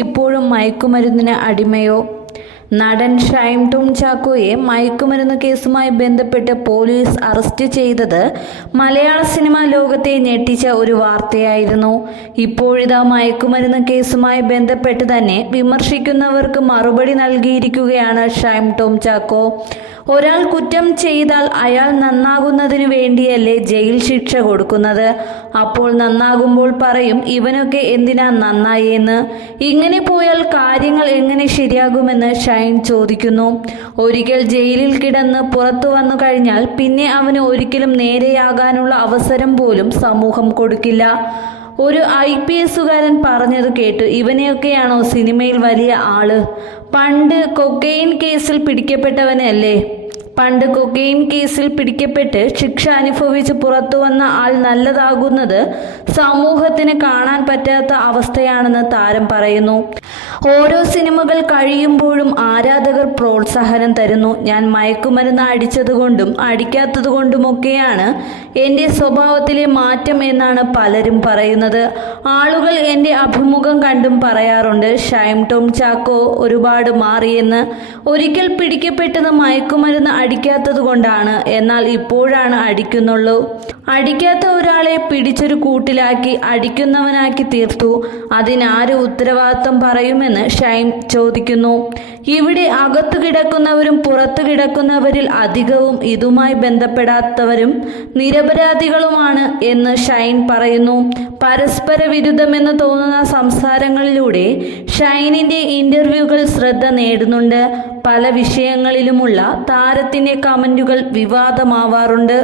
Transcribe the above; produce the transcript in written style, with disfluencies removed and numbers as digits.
ഇപ്പോഴും മയക്കുമരുന്നിന് അടിമയോ? നടൻ ഷൈൻ ടോം ചാക്കോയെ മയക്കുമരുന്ന് കേസുമായി ബന്ധപ്പെട്ട് പോലീസ് അറസ്റ്റ് ചെയ്തത് മലയാള സിനിമാ ലോകത്തെ ഞെട്ടിച്ച ഒരു വാർത്തയായിരുന്നു. ഇപ്പോഴിതാ മയക്കുമരുന്ന് കേസുമായി ബന്ധപ്പെട്ട് തന്നെ വിമർശിക്കുന്നവർക്ക് മറുപടി നൽകിയിരിക്കുകയാണ് ഷൈൻ ടോം ചാക്കോ. ഒരാൾ കുറ്റം ചെയ്താൽ അയാൾ നന്നാകുന്നതിനു വേണ്ടിയല്ലേ ജയിൽ ശിക്ഷ കൊടുക്കുന്നത്? അപ്പോൾ നന്നാകുമ്പോൾ പറയും ഇവനൊക്കെ എന്തിനാ നന്നായെന്ന്. ഇങ്ങനെ പോയാൽ കാര്യങ്ങൾ എങ്ങനെ ശരിയാകുമെന്ന് ഷൈൻ ചോദിക്കുന്നു. ഒരിക്കൽ ജയിലിൽ കിടന്ന് പുറത്തു വന്നു കഴിഞ്ഞാൽ പിന്നെ അവന് ഒരിക്കലും നേരെയാകാനുള്ള അവസരം പോലും സമൂഹം കൊടുക്കില്ല. ഒരു IPS പറഞ്ഞത് കേട്ടു, ഇവനെയൊക്കെയാണോ സിനിമയിൽ വലിയ ആള്? പണ്ട് കൊക്കെയിൻ കേസിൽ പിടിക്കപ്പെട്ട് ശിക്ഷ അനുഭവിച്ച് പുറത്തു വന്ന ആൾ നല്ലതാകുന്നത് സമൂഹത്തിന് കാണാൻ പറ്റാത്ത അവസ്ഥയാണെന്ന് താരം പറയുന്നു. ഓരോ സിനിമകൾ കഴിയുമ്പോഴും ആരാധകർ പ്രോത്സാഹനം തരുന്നു. ഞാൻ മയക്കുമരുന്ന് അടിച്ചതുകൊണ്ടും അടിക്കാത്തതുകൊണ്ടുമൊക്കെയാണ് എൻ്റെ സ്വഭാവത്തിലെ മാറ്റം എന്നാണ് പലരും പറയുന്നത്. ആളുകൾ എൻ്റെ അഭിമുഖം കണ്ടും പറയാറുണ്ട് ഷൈൻ ടോം ചാക്കോ ഒരുപാട് മാറിയെന്ന്. ഒരിക്കൽ പിടിക്കപ്പെട്ടത് മയക്കുമരുന്ന് അടിക്കാത്തത് കൊണ്ടാണ്, എന്നാൽ ഇപ്പോഴാണ് അടിക്കുന്നുള്ളൂ. അടിക്കാത്ത ഒരാളെ പിടിച്ചൊരു കൂട്ടിലാക്കി അടിക്കുന്നവനാക്കി തീർത്തു. അതിനാര് ഉത്തരവാദിത്വം പറയുമെന്ന് ഷൈൻ ചോദിക്കുന്നു. ഇവിടെ അകത്തു കിടക്കുന്നവരും പുറത്തു കിടക്കുന്നവരിൽ അധികവും ഇതുമായി ബന്ധപ്പെടാത്തവരും നിരപരാധികളുമാണ് എന്ന് ഷൈൻ പറയുന്നു. പരസ്പര വിരുദ്ധമെന്ന് തോന്നുന്ന സംസാരങ്ങളിലൂടെ ഷൈനിന്റെ ഇന്റർവ്യൂകൾ ശ്രദ്ധ നേടുന്നുണ്ട്. പല വിഷയങ്ങളിലുമുള്ള താരത്തിന്റെ കമന്റുകൾ വിവാദമാവാറുണ്ട്.